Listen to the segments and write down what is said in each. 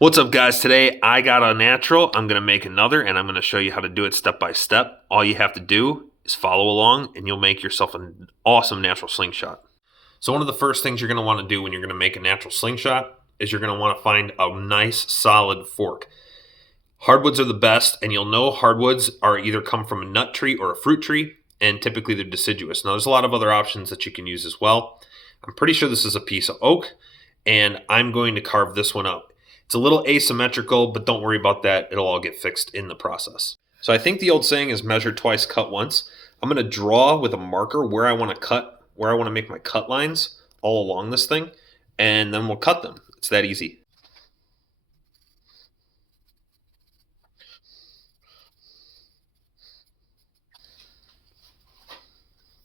What's up, guys? Today I got a natural. I'm going to make another, and I'm going to show you how to do it step by step. All you have to do is follow along, and you'll make yourself an awesome natural slingshot. So one of the first things you're going to want to do when you're going to make a natural slingshot is you're going to want to find a nice solid fork. Hardwoods are the best, and you'll know hardwoods are either come from a nut tree or a fruit tree, and typically they're deciduous. Now there's a lot of other options that you can use as well. I'm pretty sure this is a piece of oak, and I'm going to carve this one up. It's a little asymmetrical, but don't worry about that. It'll all get fixed in the process. So I think the old saying is measure twice, cut once. I'm going to draw with a marker where I want to cut, where I want to make my cut lines all along this thing, and then we'll cut them. It's that easy.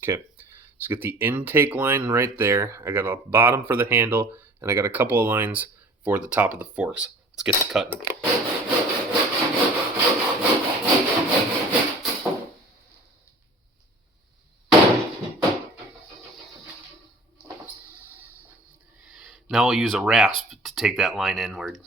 Okay, so get the intake line right there. I got a bottom for the handle, and I got a couple of lines for the top of the forks. Let's get to cutting. Now I'll use a rasp to take that line inward.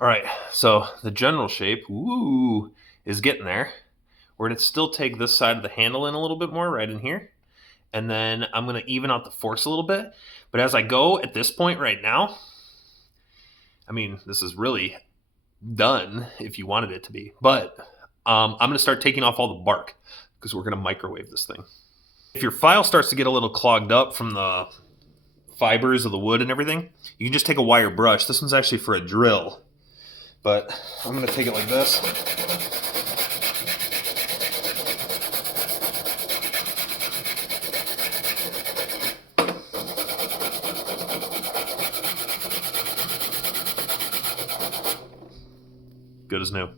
All right, so the general shape, is getting there. We're gonna still take this side of the handle in a little bit more, right in here. And then I'm gonna even out the forks a little bit. But as I go at this point right now, I mean, this is really done if you wanted it to be. But I'm gonna start taking off all the bark because we're gonna microwave this thing. If your file starts to get a little clogged up from the fibers of the wood and everything, you can just take a wire brush. This one's actually for a drill. But I'm going to take it like this. Good as new.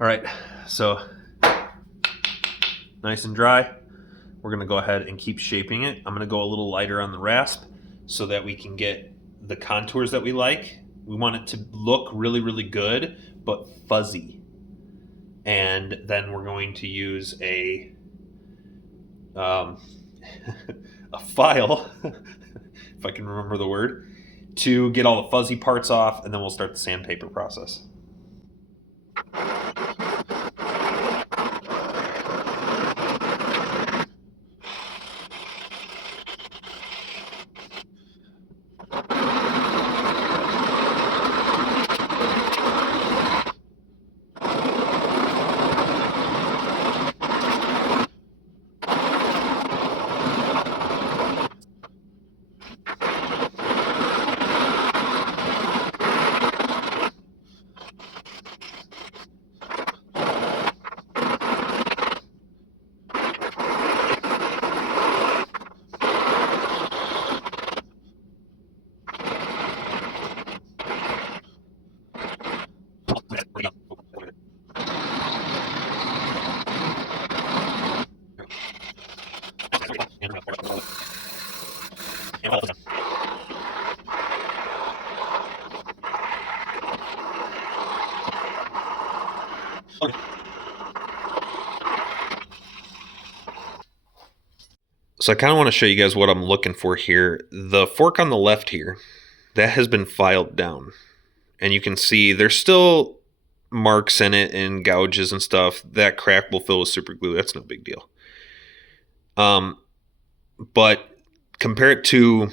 All right, so nice and dry. We're gonna go ahead and keep shaping it. I'm gonna go a little lighter on the rasp so that we can get the contours that we like. We want it to look really, really good, but fuzzy. And then we're going to use a a file, if I can remember the word, to get all the fuzzy parts off, and then we'll start the sandpaper process. So I kind of want to show you guys what I'm looking for here. The fork on the left here, that has been filed down. And you can see there's still marks in it and gouges and stuff. That crack will fill with super glue. That's no big deal. But compare it to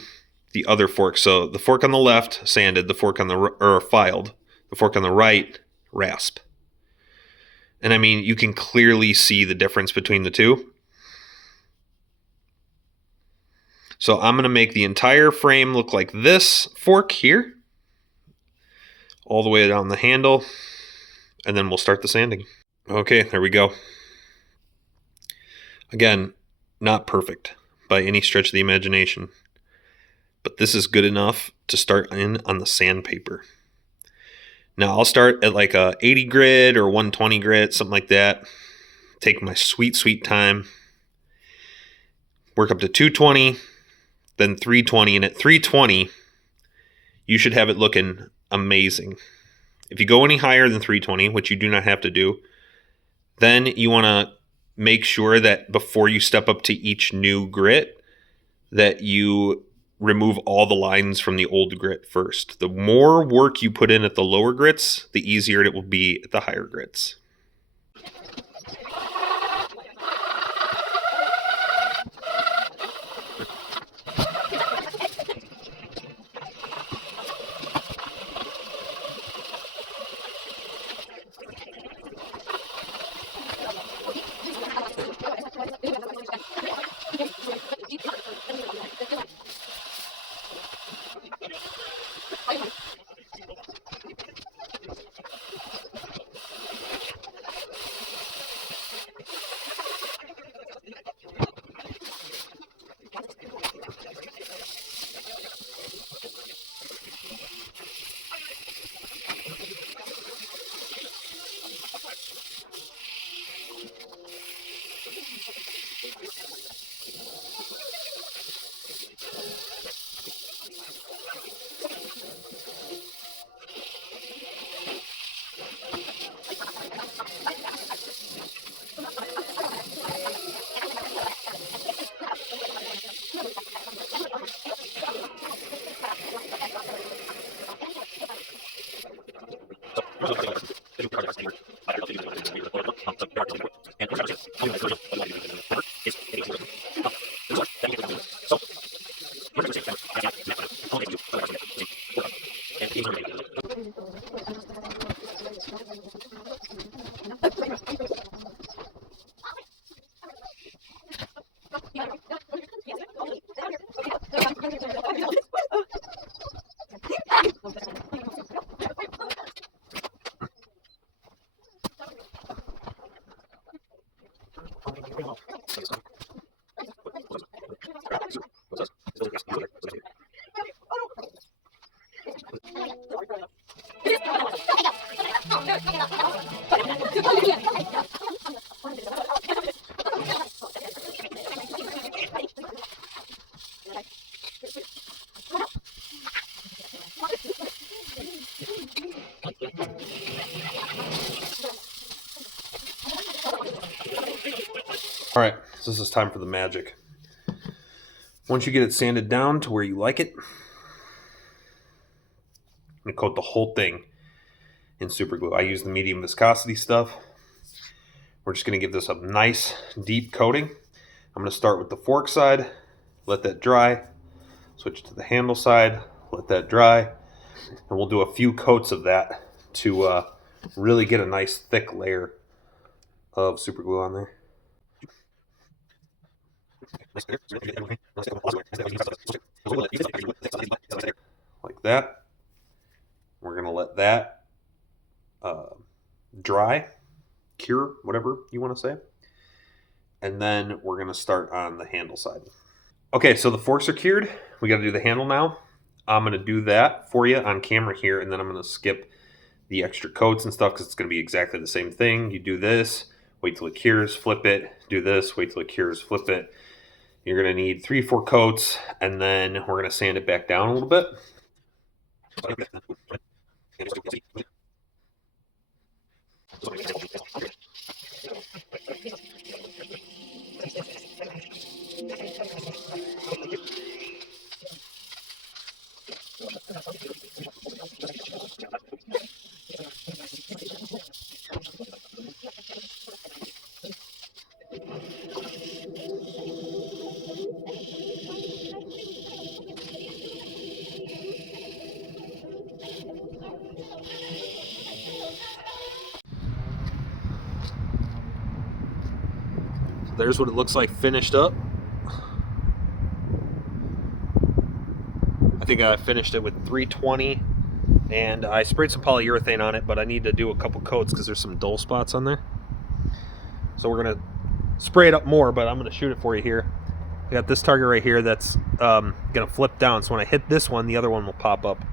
the other fork. So the fork on the left, sanded. The fork on the or filed. The fork on the right, rasp. And I mean, you can clearly see the difference between the two. So I'm going to make the entire frame look like this fork here, all the way down the handle, and then we'll start the sanding. Okay, there we go. Again, not perfect by any stretch of the imagination, but this is good enough to start in on the sandpaper. Now I'll start at like a 80 grit or 120 grit, something like that. Take my sweet time. Work up to 220, then 320, and at 320, you should have it looking amazing. If you go any higher than 320, which you do not have to do, then you want to make sure that before you step up to each new grit, that you remove all the lines from the old grit first. The more work you put in at the lower grits, the easier it will be at the higher grits. All right, so this is time for the magic. Once you get it sanded down to where you like it, I'm going to coat the whole thing in super glue. I use the medium viscosity stuff. We're just going to give this a nice deep coating. I'm going to start with the fork side, let that dry, switch to the handle side, let that dry, and we'll do a few coats of that to really get a nice thick layer of super glue on there. Like that. We're going to let that dry, cure, whatever you want to say. And then we're going to start on the handle side. Okay, so the forks are cured. We got to do the handle now. I'm going to do that for you on camera here, and then I'm going to skip the extra coats and stuff because it's going to be exactly the same thing. You do this, wait till it cures, flip it, do this, wait till it cures, flip it. You're going to need 3-4 coats, and then we're going to sand it back down a little bit. There's what it looks like finished up. I think I finished it with 320, and I sprayed some polyurethane on it, but I need to do a couple coats because there's some dull spots on there. So we're gonna spray it up more, but I'm gonna shoot it for you here. I got this target right here that's gonna flip down, so when I hit this one, the other one will pop up.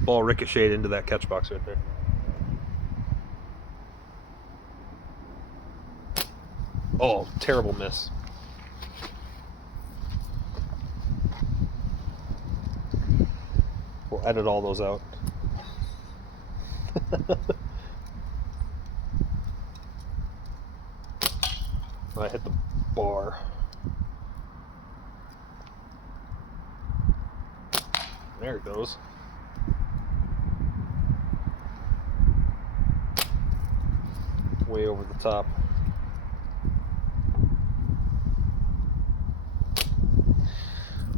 Ball ricocheted into that catch box right there. Oh, terrible miss. We'll edit all those out. I hit the bar. There it goes. Way over the top.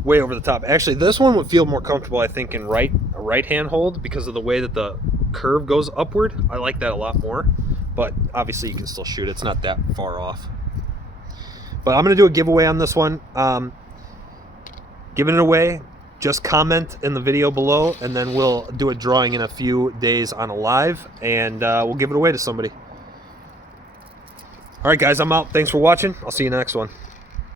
Way over the top. Actually, this one would feel more comfortable, I think, in a right hand hold because of the way that the curve goes upward. I like that a lot more, but obviously you can still shoot. It's not that far off. But I'm going to do a giveaway on this one. Giving it away, just comment in the video below, and then we'll do a drawing in a few days on a live, and we'll give it away to somebody. All right, guys, I'm out. Thanks for watching. I'll see you in the next one.